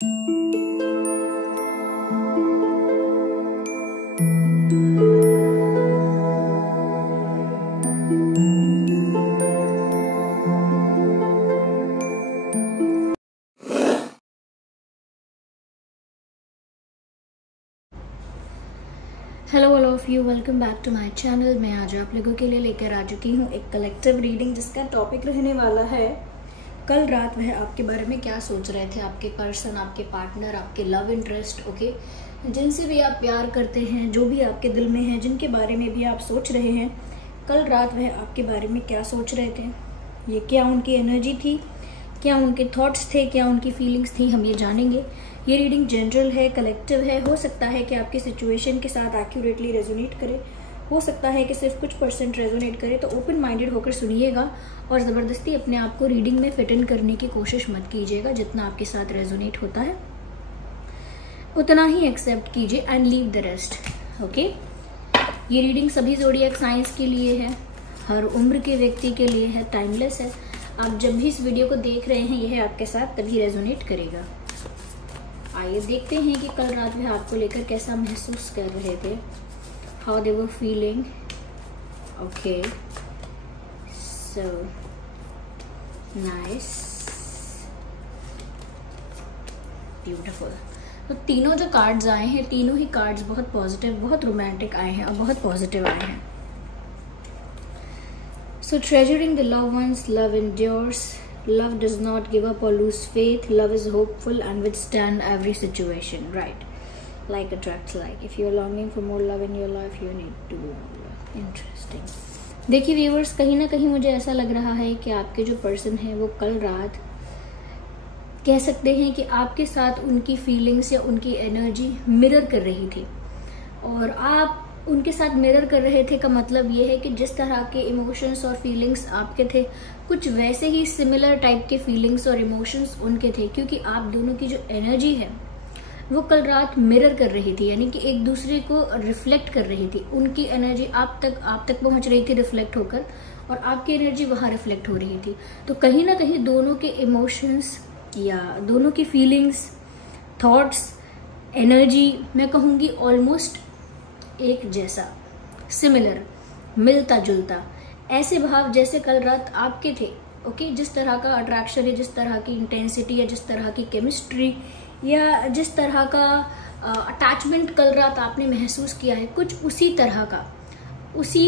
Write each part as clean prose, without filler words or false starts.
Hello all of you, welcome back to my channel. मैं आज आप लोगों के लिए लेकर आ चुकी हूँ एक कलेक्टिव रीडिंग, जिसका टॉपिक रहने वाला है कल रात वह आपके बारे में क्या सोच रहे थे। आपके पर्सन, आपके पार्टनर, आपके लव इंटरेस्ट, ओके, जिनसे भी आप प्यार करते हैं, जो भी आपके दिल में है, जिनके बारे में भी आप सोच रहे हैं, कल रात वह आपके बारे में क्या सोच रहे थे। ये क्या उनकी एनर्जी थी, क्या उनके थॉट्स थे, क्या उनकी फीलिंग्स थी, हम ये जानेंगे। ये रीडिंग जनरल है, कलेक्टिव है। हो सकता है कि आपकी सिचुएशन के साथ एक्यूरेटली रेजोनेट करे, हो सकता है कि सिर्फ कुछ परसेंट रेजोनेट करे। तो ओपन माइंडेड होकर सुनिएगा और ज़बरदस्ती अपने आप को रीडिंग में फिट इन करने की कोशिश मत कीजिएगा। जितना आपके साथ रेजोनेट होता है उतना ही एक्सेप्ट कीजिए and leave the rest, okay. ये रीडिंग सभी ज़ोडिएक साइंस के लिए है, हर उम्र के व्यक्ति के लिए है, टाइमलेस है। आप जब भी इस वीडियो को देख रहे हैं यह आपके साथ तभी रेजोनेट करेगा। आइए देखते हैं कि कल रात में आपको लेकर कैसा महसूस कर रहे थे, how they were feeling. Okay, so nice, beautiful. तो तीनों जो कार्ड्स आए हैं, तीनों ही कार्ड्स बहुत पॉजिटिव, बहुत रोमांटिक आए हैं और बहुत पॉजिटिव आए हैं। So treasuring the love ones, love endures. Love does not give up or lose faith. Love is hopeful and withstand every situation, right? Like attracts like. If you're longing for more love in your life, you need to do more love. Interesting. देखिए viewers, कहीं ना कहीं मुझे ऐसा लग रहा है कि आपके जो पर्सन है वो कल रात कह सकते हैं कि आपके साथ उनकी फीलिंग्स या उनकी एनर्जी मिरर कर रही थी, और आप उनके साथ मिरर कर रहे थे का मतलब ये है कि जिस तरह के इमोशंस और फीलिंग्स आपके थे, कुछ वैसे ही सिमिलर टाइप के फीलिंग्स और इमोशंस उनके थे, क्योंकि आप दोनों की जो एनर्जी है वो कल रात मिरर कर रही थी, यानी कि एक दूसरे को रिफ्लेक्ट कर रही थी। उनकी एनर्जी आप तक पहुंच रही थी रिफ्लेक्ट होकर, और आपकी एनर्जी वहां रिफ्लेक्ट हो रही थी। तो कहीं ना कहीं दोनों के इमोशंस या दोनों की फीलिंग्स, थॉट्स, एनर्जी, मैं कहूँगी ऑलमोस्ट एक जैसा, सिमिलर, मिलता जुलता, ऐसे भाव जैसे कल रात आपके थे, ओके। जिस तरह का अट्रैक्शन है, जिस तरह की इंटेंसिटी या जिस तरह की केमिस्ट्री या जिस तरह का अटैचमेंट कल रात आपने महसूस किया है, कुछ उसी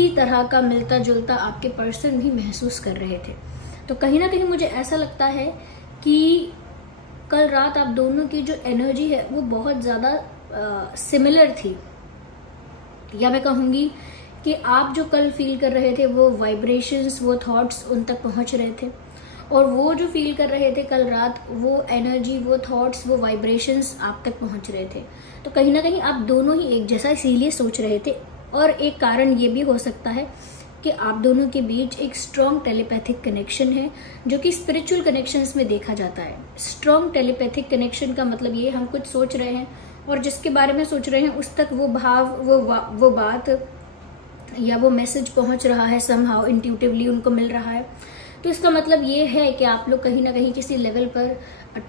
तरह का मिलता जुलता आपके पर्सन भी महसूस कर रहे थे। तो कहीं ना कहीं मुझे ऐसा लगता है कि कल रात आप दोनों की जो एनर्जी है वो बहुत ज़्यादा सिमिलर थी, या मैं कहूँगी कि आप जो कल फील कर रहे थे वो वाइब्रेशंस, वो थॉट्स उन तक पहुँच रहे थे, और वो जो फील कर रहे थे कल रात, वो एनर्जी, वो थॉट्स, वो वाइब्रेशंस आप तक पहुँच रहे थे। तो कहीं ना कहीं आप दोनों ही एक जैसा इसीलिए सोच रहे थे। और एक कारण ये भी हो सकता है कि आप दोनों के बीच एक स्ट्रॉन्ग टेलीपैथिक कनेक्शन है, जो कि स्पिरिचुअल कनेक्शंस में देखा जाता है। स्ट्रॉन्ग टेलीपैथिक कनेक्शन का मतलब ये, हम कुछ सोच रहे हैं और जिसके बारे में सोच रहे हैं उस तक वो भाव, वो बात या वो मैसेज पहुंच रहा है, समहाउ इंट्यूटिवली उनको मिल रहा है। तो इसका मतलब ये है कि आप लोग कहीं ना कहीं किसी लेवल पर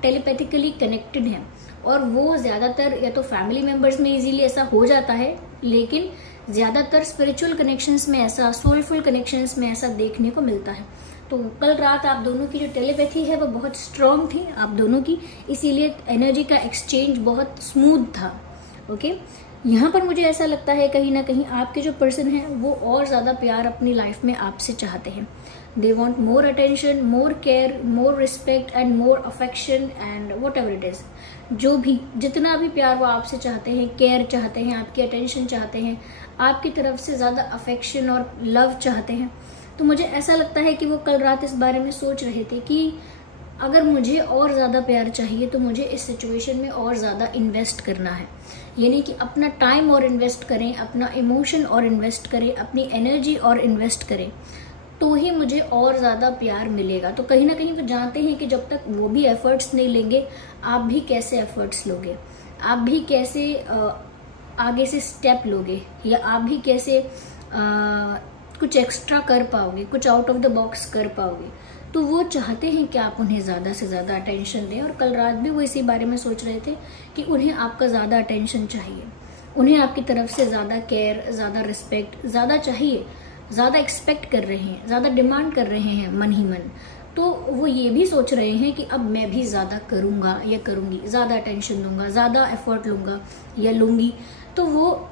टेलीपैथिकली कनेक्टेड हैं, और वो ज़्यादातर या तो फैमिली मेंबर्स में इजीली ऐसा हो जाता है, लेकिन ज़्यादातर स्पिरिचुअल कनेक्शंस में ऐसा, सोलफुल कनेक्शंस में ऐसा देखने को मिलता है। तो कल रात आप दोनों की जो टेलीपैथी है वो बहुत स्ट्रांग थी आप दोनों की, इसीलिए एनर्जी का एक्सचेंज बहुत स्मूथ था, ओके। यहाँ पर मुझे ऐसा लगता है कहीं ना कहीं आपके जो पर्सन है वो और ज़्यादा प्यार अपनी लाइफ में आपसे चाहते हैं। They want more attention, more care, more respect and more affection and what ever it is. जो भी, जितना भी प्यार वो आपसे चाहते हैं, केयर चाहते हैं, आपकी अटेंशन चाहते हैं, आपकी तरफ से ज़्यादा अफेक्शन और लव चाहते हैं। तो मुझे ऐसा लगता है कि वो कल रात इस बारे में सोच रहे थे कि अगर मुझे और ज़्यादा प्यार चाहिए तो मुझे इस सिचुएशन में और ज़्यादा इन्वेस्ट करना है, यानी कि अपना टाइम और इन्वेस्ट करें, अपना इमोशन और इन्वेस्ट करें, अपनी एनर्जी और इन्वेस्ट करें, तो ही मुझे और ज़्यादा प्यार मिलेगा। तो कहीं ना कहीं वो जानते हैं कि जब तक वो भी एफर्ट्स नहीं लेंगे, आप भी कैसे एफर्ट्स लोगे, आप भी कैसे आगे से स्टेप लोगे, या आप भी कैसे कुछ एक्स्ट्रा कर पाओगे, कुछ आउट ऑफ द बॉक्स कर पाओगे। तो वो चाहते हैं कि आप उन्हें ज़्यादा से ज़्यादा अटेंशन दें। और कल रात भी वो इसी बारे में सोच रहे थे कि उन्हें आपका ज़्यादा अटेंशन चाहिए, उन्हें आपकी तरफ से ज़्यादा केयर, ज़्यादा रिस्पेक्ट ज़्यादा चाहिए, ज़्यादा एक्सपेक्ट कर रहे हैं, ज़्यादा डिमांड कर रहे हैं मन ही मन। तो वो ये भी सोच रहे हैं कि अब मैं भी ज़्यादा करूँगा या करूँगी, ज़्यादा अटेंशन दूंगा, ज़्यादा एफर्ट लूँगा या लूँगी। तो वो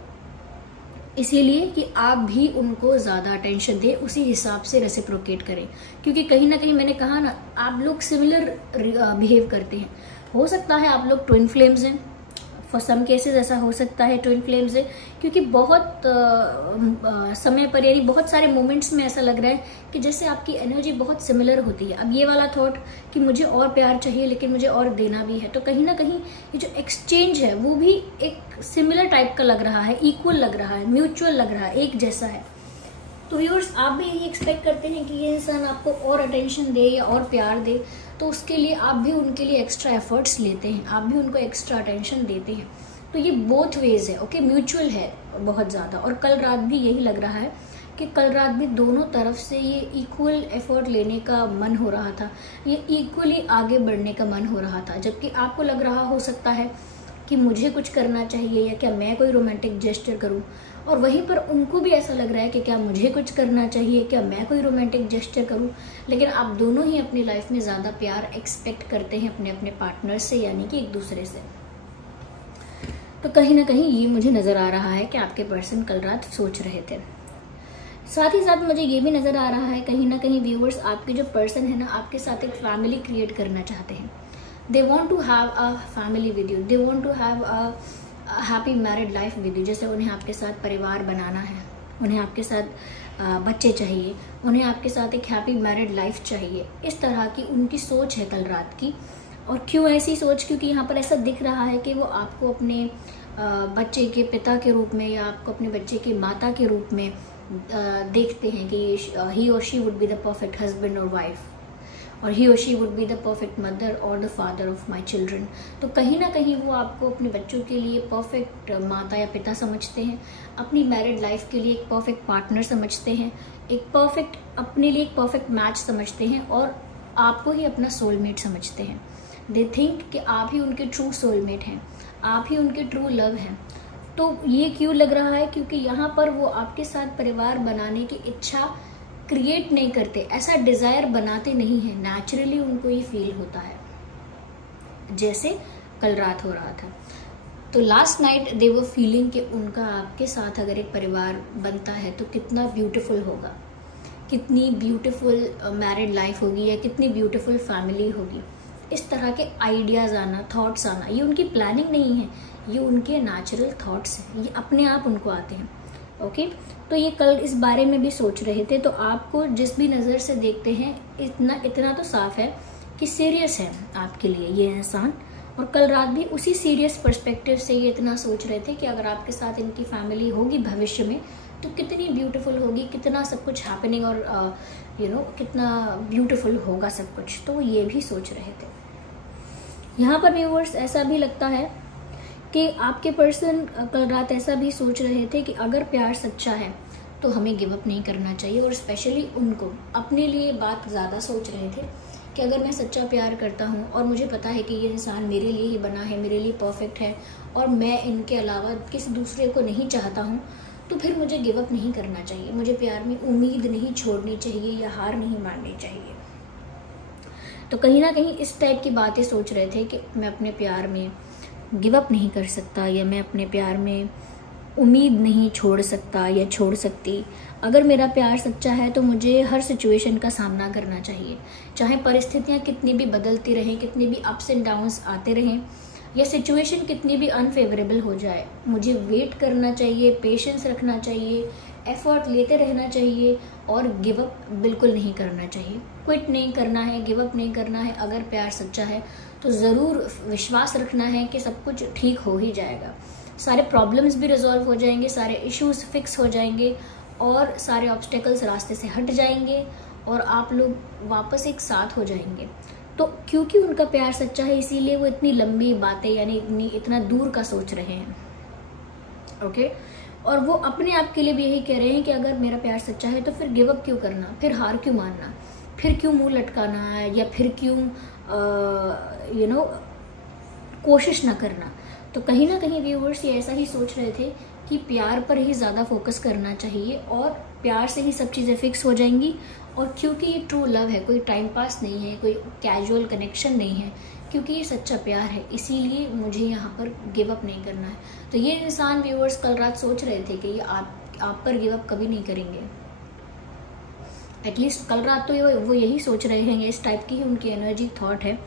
इसीलिए कि आप भी उनको ज़्यादा अटेंशन दें, उसी हिसाब से रेसिप्रोकेट करें। क्योंकि कहीं ना कहीं मैंने कहा ना, आप लोग सिमिलर बिहेव करते हैं। हो सकता है आप लोग ट्विन फ्लेम्स हैं, फॉर सम केसेस ऐसा हो सकता है ट्विन फ्लेम्स है, क्योंकि बहुत समय पर यानी बहुत सारे मोमेंट्स में ऐसा लग रहा है कि जैसे आपकी एनर्जी बहुत सिमिलर होती है। अब ये वाला थॉट कि मुझे और प्यार चाहिए लेकिन मुझे और देना भी है, तो कहीं ना कहीं ये जो एक्सचेंज है वो भी एक सिमिलर टाइप का लग रहा है, इक्वल लग रहा है, म्यूचुअल लग रहा है, एक जैसा है। तो व्यूअर्स, आप भी यही एक्सपेक्ट करते हैं कि ये इंसान आपको और अटेंशन दे या और प्यार दे, तो उसके लिए आप भी उनके लिए एक्स्ट्रा एफर्ट्स लेते हैं, आप भी उनको एक्स्ट्रा अटेंशन देते हैं। तो ये बोथ वेज है, ओके, म्यूचुअल है बहुत ज़्यादा। और कल रात भी यही लग रहा है कि कल रात भी दोनों तरफ से ये इक्वल एफर्ट लेने का मन हो रहा था, ये इक्वली आगे बढ़ने का मन हो रहा था। जबकि आपको लग रहा हो सकता है कि मुझे कुछ करना चाहिए या क्या मैं कोई रोमांटिक जेस्चर करूं, और वहीं पर उनको भी ऐसा लग रहा है कि क्या मुझे कुछ करना चाहिए, क्या मैं कोई रोमांटिक जेस्चर करूं। लेकिन आप दोनों ही अपनी लाइफ में ज़्यादा प्यार एक्सपेक्ट करते हैं अपने अपने पार्टनर से, यानी कि एक दूसरे से। तो कहीं ना कहीं ये मुझे नज़र आ रहा है कि आपके पर्सन कल रात सोच रहे थे। साथ ही साथ मुझे ये भी नज़र आ रहा है कहीं ना कहीं व्यूअर्स, आपके जो पर्सन है ना, आपके साथ एक फैमिली क्रिएट करना चाहते हैं। They want to have a family with you, they want to have a happy married life with you. जैसे उन्हें आपके साथ परिवार बनाना है, उन्हें आपके साथ बच्चे चाहिए, उन्हें आपके साथ एक हैप्पी मैरिड लाइफ चाहिए। इस तरह की उनकी सोच है कल रात की। और क्यों ऐसी सोच? क्योंकि यहाँ पर ऐसा दिख रहा है कि वो आपको अपने बच्चे के पिता के रूप में या आपको अपने बच्चे की माता के रूप में देखते हैं कि ही और she would be the perfect husband और वाइफ, और ही और she would be the perfect mother और the father of my children. तो कहीं ना कहीं वो आपको अपने बच्चों के लिए परफेक्ट माता या पिता समझते हैं, अपनी मैरिड लाइफ के लिए एक परफेक्ट पार्टनर समझते हैं, एक परफेक्ट अपने लिए एक परफेक्ट मैच समझते हैं, और आपको ही अपना सोलमेट समझते हैं। दे थिंक कि आप ही उनके ट्रू सोलमेट हैं, आप ही उनके ट्रू लव हैं। तो ये क्यों लग रहा है? क्योंकि यहाँ पर वो आपके साथ परिवार बनाने की इच्छा क्रिएट नहीं करते, ऐसा डिजायर बनाते नहीं है, नेचुरली उनको ये फील होता है जैसे कल रात हो रहा था। तो last night they were feeling कि उनका आपके साथ अगर एक परिवार बनता है तो कितना ब्यूटीफुल होगा, कितनी ब्यूटीफुल मैरिड लाइफ होगी या कितनी ब्यूटीफुल फैमिली होगी। इस तरह के आइडियाज़ आना, थॉट्स आना, ये उनकी प्लानिंग नहीं है, ये उनके नेचुरल थॉट्स हैं, ये अपने आप उनको आते हैं। ओके, तो ये कल इस बारे में भी सोच रहे थे। तो आपको जिस भी नज़र से देखते हैं, इतना तो साफ है कि सीरियस है आपके लिए ये इंसान। और कल रात भी उसी सीरियस पर्सपेक्टिव से ये इतना सोच रहे थे कि अगर आपके साथ इनकी फैमिली होगी भविष्य में तो कितनी ब्यूटीफुल होगी, कितना सब कुछ हैपनिंग और कितना ब्यूटीफुल होगा सब कुछ। तो ये भी सोच रहे थे। यहाँ पर व्यूअर्स ऐसा भी लगता है कि आपके पर्सन कल रात ऐसा भी सोच रहे थे कि अगर प्यार सच्चा है तो हमें गिव अप नहीं करना चाहिए। और स्पेशली उनको अपने लिए बात ज़्यादा सोच रहे थे कि अगर मैं सच्चा प्यार करता हूँ और मुझे पता है कि ये इंसान मेरे लिए ही बना है, मेरे लिए परफेक्ट है और मैं इनके अलावा किसी दूसरे को नहीं चाहता हूँ, तो फिर मुझे गिव अप नहीं करना चाहिए, मुझे प्यार में उम्मीद नहीं छोड़नी चाहिए या हार नहीं माननी चाहिए। तो कहीं ना कहीं इस टाइप की बातें सोच रहे थे कि मैं अपने प्यार में गिव अप नहीं कर सकता या मैं अपने प्यार में उम्मीद नहीं छोड़ सकता या छोड़ सकती। अगर मेरा प्यार सच्चा है तो मुझे हर सिचुएशन का सामना करना चाहिए, चाहे परिस्थितियाँ कितनी भी बदलती रहें, कितनी भी अप्स एंड डाउन्स आते रहें या सिचुएशन कितनी भी अनफेवरेबल हो जाए, मुझे वेट करना चाहिए, पेशेंस रखना चाहिए, एफर्ट लेते रहना चाहिए और गिव अप बिल्कुल नहीं करना चाहिए। क्विट नहीं करना है, गिव अप नहीं करना है। अगर प्यार सच्चा है तो ज़रूर विश्वास रखना है कि सब कुछ ठीक हो ही जाएगा, सारे प्रॉब्लम्स भी रिजॉल्व हो जाएंगे, सारे इश्यूज फिक्स हो जाएंगे और सारे ऑब्स्टेकल्स रास्ते से हट जाएंगे और आप लोग वापस एक साथ हो जाएंगे। तो क्योंकि उनका प्यार सच्चा है इसीलिए वो इतनी लंबी बातें यानी इतना दूर का सोच रहे हैं। ओके, और वो अपने आप के लिए भी यही कह रहे हैं कि अगर मेरा प्यार सच्चा है तो फिर गिव अप क्यों करना, फिर हार क्यों मानना। फिर क्यों मुंह लटकाना है, या फिर क्यों कोशिश ना करना। तो कहीं ना कहीं व्यूअर्स ये ऐसा ही सोच रहे थे कि प्यार पर ही ज़्यादा फोकस करना चाहिए और प्यार से ही सब चीज़ें फिक्स हो जाएंगी। और क्योंकि ये ट्रू लव है, कोई टाइम पास नहीं है, कोई कैजुअल कनेक्शन नहीं है, क्योंकि ये सच्चा प्यार है, इसीलिए मुझे यहाँ पर गिव अप नहीं करना है। तो ये इंसान व्यूअर्स कल रात सोच रहे थे कि ये आप पर गिव अप कभी नहीं करेंगे। एटलीस्ट कल रात तो वो यही सोच रहे हैं, इस टाइप की ही उनकी एनर्जी थॉट है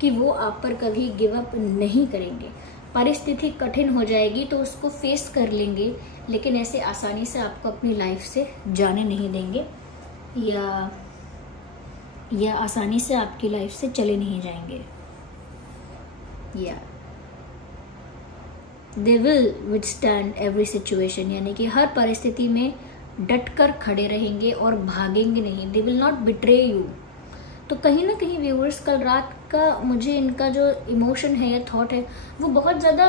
कि वो आप पर कभी गिव अप नहीं करेंगे। परिस्थिति कठिन हो जाएगी तो उसको फेस कर लेंगे, लेकिन ऐसे आसानी से आपको अपनी लाइफ से जाने नहीं देंगे, या आसानी से आपकी लाइफ से चले नहीं जाएंगे। या they will withstand every situation, यानी कि हर परिस्थिति में डटकर खड़े रहेंगे और भागेंगे नहीं। They will not betray you. तो कहीं ना कहीं व्यूअर्स कल रात का मुझे इनका जो इमोशन है या थॉट है वो बहुत ज़्यादा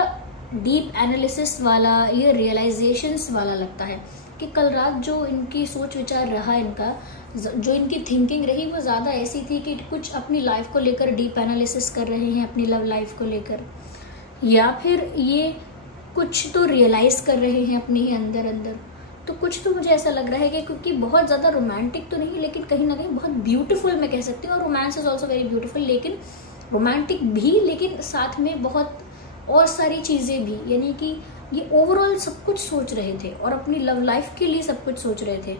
डीप एनालिसिस वाला, ये रियलाइजेशंस वाला लगता है कि कल रात जो इनकी सोच विचार रहा, इनका जो इनकी थिंकिंग रही वो ज़्यादा ऐसी थी कि कुछ अपनी लाइफ को लेकर डीप एनालिसिस कर रहे हैं, अपनी लव लाइफ को लेकर, या फिर ये कुछ तो रियलाइज़ कर रहे हैं अपने ही अंदर अंदर। तो कुछ तो मुझे ऐसा लग रहा है कि क्योंकि बहुत ज़्यादा रोमांटिक तो नहीं, लेकिन कहीं ना कहीं बहुत ब्यूटीफुल मैं कह सकती हूँ, और romance is also very beautiful, लेकिन रोमांटिक भी, लेकिन साथ में बहुत और सारी चीज़ें भी, यानी कि ये ओवरऑल सब कुछ सोच रहे थे और अपनी लव लाइफ के लिए सब कुछ सोच रहे थे।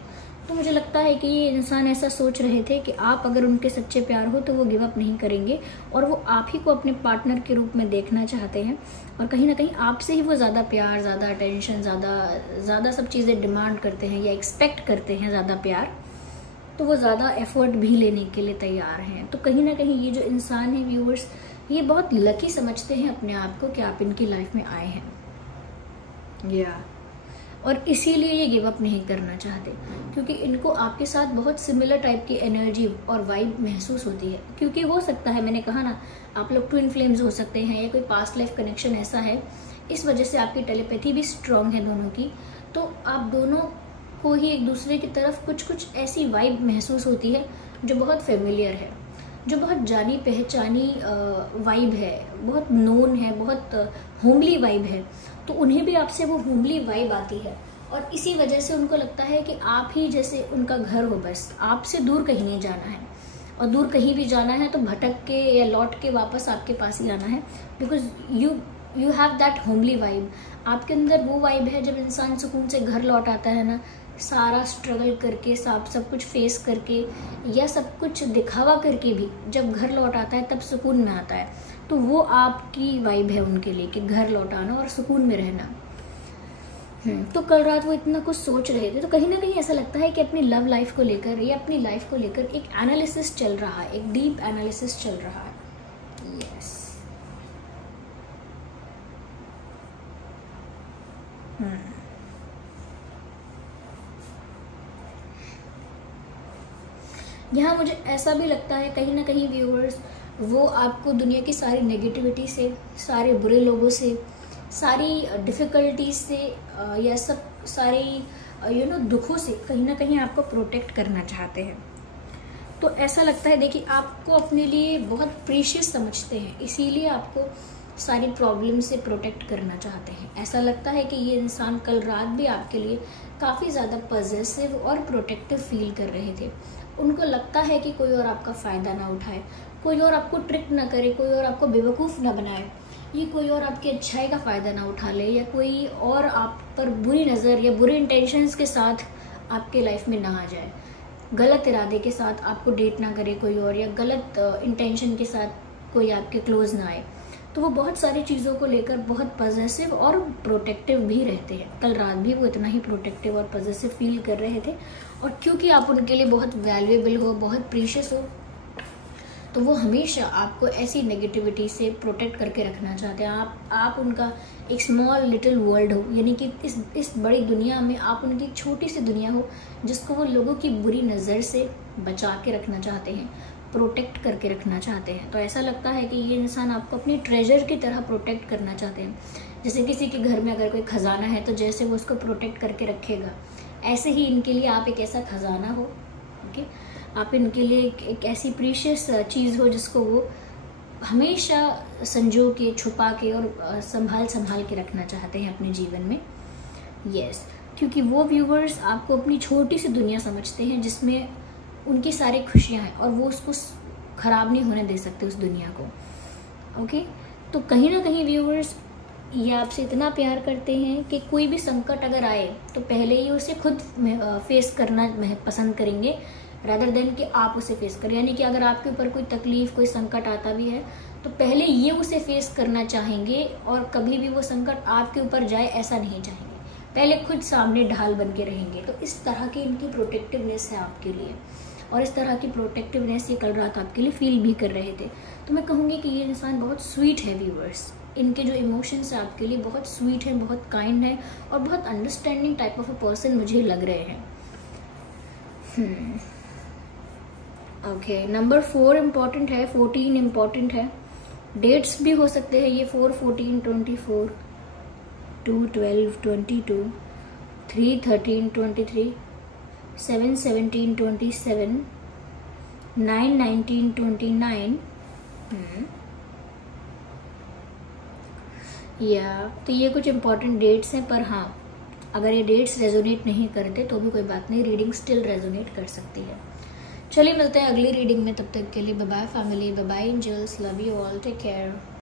तो मुझे लगता है कि ये इंसान ऐसा सोच रहे थे कि आप अगर उनके सच्चे प्यार हो तो वो गिव अप नहीं करेंगे, और वो आप ही को अपने पार्टनर के रूप में देखना चाहते हैं, और कहीं ना कहीं आपसे ही वो ज़्यादा प्यार, ज़्यादा अटेंशन, ज़्यादा सब चीज़ें डिमांड करते हैं या एक्सपेक्ट करते हैं ज़्यादा प्यार। तो वो ज़्यादा एफर्ट भी लेने के लिए तैयार हैं। तो कहीं ना कहीं ये जो इंसान है व्यूअर्स, ये बहुत लकी समझते हैं अपने आप को कि आप इनकी लाइफ में आए हैं, और इसीलिए ये गिव अप नहीं करना चाहते, क्योंकि इनको आपके साथ बहुत सिमिलर टाइप की एनर्जी और वाइब महसूस होती है। क्योंकि हो सकता है, मैंने कहा ना, आप लोग ट्विन फ्लेम्स हो सकते हैं, या कोई पास्ट लाइफ कनेक्शन ऐसा है, इस वजह से आपकी टेलीपैथी भी स्ट्रांग है दोनों की। तो आप दोनों को ही एक दूसरे की तरफ कुछ ऐसी वाइब महसूस होती है जो बहुत फेमिलियर है, जो बहुत जानी पहचानी वाइब है, बहुत नोन है, बहुत होमली वाइब है। तो उन्हें भी आपसे वो होमली वाइब आती है, और इसी वजह से उनको लगता है कि आप ही जैसे उनका घर हो, बस आपसे दूर कहीं नहीं जाना है, और दूर कहीं भी जाना है तो भटक के या लौट के वापस आपके पास ही आना है, because you have that homely vibe. आपके अंदर वो वाइब है, जब इंसान सुकून से घर लौट आता है ना, सारा स्ट्रगल करके, सब कुछ फेस करके या सब कुछ दिखावा करके भी जब घर लौट आता है तब सुकून में आता है। तो वो आपकी वाइब है उनके लिए कि घर लौटाना और सुकून में रहना। तो कल रात वो इतना कुछ सोच रहे थे। तो कहीं ना कहीं ऐसा लगता है कि अपनी लव लाइफ को लेकर या अपनी लाइफ को लेकर एक एनालिसिस चल रहा है, एक डीप एनालिसिस चल रहा है। यस। यहाँ मुझे ऐसा भी लगता है कहीं ना कहीं व्यूअर्स, वो आपको दुनिया की सारी नेगेटिविटी से, सारे बुरे लोगों से, सारी डिफ़िकल्टीज से, या सब सारे दुखों से कहीं ना कहीं आपको प्रोटेक्ट करना चाहते हैं। तो ऐसा लगता है, देखिए, आपको अपने लिए बहुत प्रीशियस समझते हैं, इसीलिए आपको सारी प्रॉब्लम से प्रोटेक्ट करना चाहते हैं। ऐसा लगता है कि ये इंसान कल रात भी आपके लिए काफ़ी ज़्यादा पॉजिटिव और प्रोटेक्टिव फील कर रहे थे। उनको लगता है कि कोई और आपका फ़ायदा ना उठाए, कोई और आपको ट्रिक ना करे, कोई और आपको बेवकूफ़ ना बनाए, ये कोई और आपकी अच्छाई का फ़ायदा ना उठा ले, या कोई और आप पर बुरी नज़र या बुरे इंटेंशंस के साथ आपके लाइफ में ना आ जाए, गलत इरादे के साथ आपको डेट ना करे कोई और, या गलत इंटेंशन के साथ कोई आपके क्लोज ना आए। तो वो बहुत सारी चीज़ों को लेकर बहुत पॉजिटिव और प्रोटेक्टिव भी रहते हैं। कल रात भी वो इतना ही प्रोटेक्टिव और पॉजिटिव फील कर रहे थे, और क्योंकि आप उनके लिए बहुत वैल्यूएबल हो, बहुत प्रीशियस हो, तो वो हमेशा आपको ऐसी नेगेटिविटी से प्रोटेक्ट करके रखना चाहते हैं। आप उनका एक स्मॉल लिटिल वर्ल्ड हो, यानी कि इस बड़ी दुनिया में आप उनकी एक छोटी सी दुनिया हो, जिसको वो लोगों की बुरी नज़र से बचा के रखना चाहते हैं, प्रोटेक्ट करके रखना चाहते हैं। तो ऐसा लगता है कि ये इंसान आपको अपनी ट्रेजर की तरह प्रोटेक्ट करना चाहते हैं। जैसे किसी के घर में अगर कोई खजाना है तो जैसे वो उसको प्रोटेक्ट करके रखेगा, ऐसे ही इनके लिए आप एक ऐसा खजाना हो। ओके, आप इनके लिए एक ऐसी प्रीशियस चीज़ हो जिसको वो हमेशा संजो के, छुपा के और संभाल के रखना चाहते हैं अपने जीवन में। यस, क्योंकि वो व्यूवर्स आपको अपनी छोटी सी दुनिया समझते हैं जिसमें उनकी सारी खुशियां हैं और वो उसको खराब नहीं होने दे सकते उस दुनिया को। ओके, तो कहीं ना कहीं व्यूवर्स ये आपसे इतना प्यार करते हैं कि कोई भी संकट अगर आए तो पहले ही उसे खुद फेस करना पसंद करेंगे रादर देन कि आप उसे फेस करें। यानी कि अगर आपके ऊपर कोई तकलीफ, कोई संकट आता भी है तो पहले ये उसे फेस करना चाहेंगे और कभी भी वो संकट आपके ऊपर जाए ऐसा नहीं चाहेंगे, पहले खुद सामने ढाल बन के रहेंगे। तो इस तरह की इनकी प्रोटेक्टिवनेस है आपके लिए, और इस तरह की प्रोटेक्टिवनेस ये कल रात आपके लिए फील भी कर रहे थे। तो मैं कहूँगी कि ये इंसान बहुत स्वीट है व्यूअर्स, इनके जो इमोशंस है आपके लिए बहुत स्वीट है, बहुत काइंड है और बहुत understanding type of a person मुझे लग रहे हैं। ओके, नंबर 4 इम्पॉर्टेंट है, 14 इम्पॉर्टेंट है। डेट्स भी हो सकते हैं ये 4, 14, 24, 2, 12, 22, 3, 13, 23, 7, 17, 27, 9, 19, 29। तो ये कुछ इम्पॉर्टेंट डेट्स हैं, पर हाँ अगर ये डेट्स रेजोनेट नहीं करते तो भी कोई बात नहीं, रीडिंग स्टिल रेजोनेट कर सकती है। चलिए मिलते हैं अगली रीडिंग में, तब तक के लिए bye bye family, bye bye angels, love you all, take care.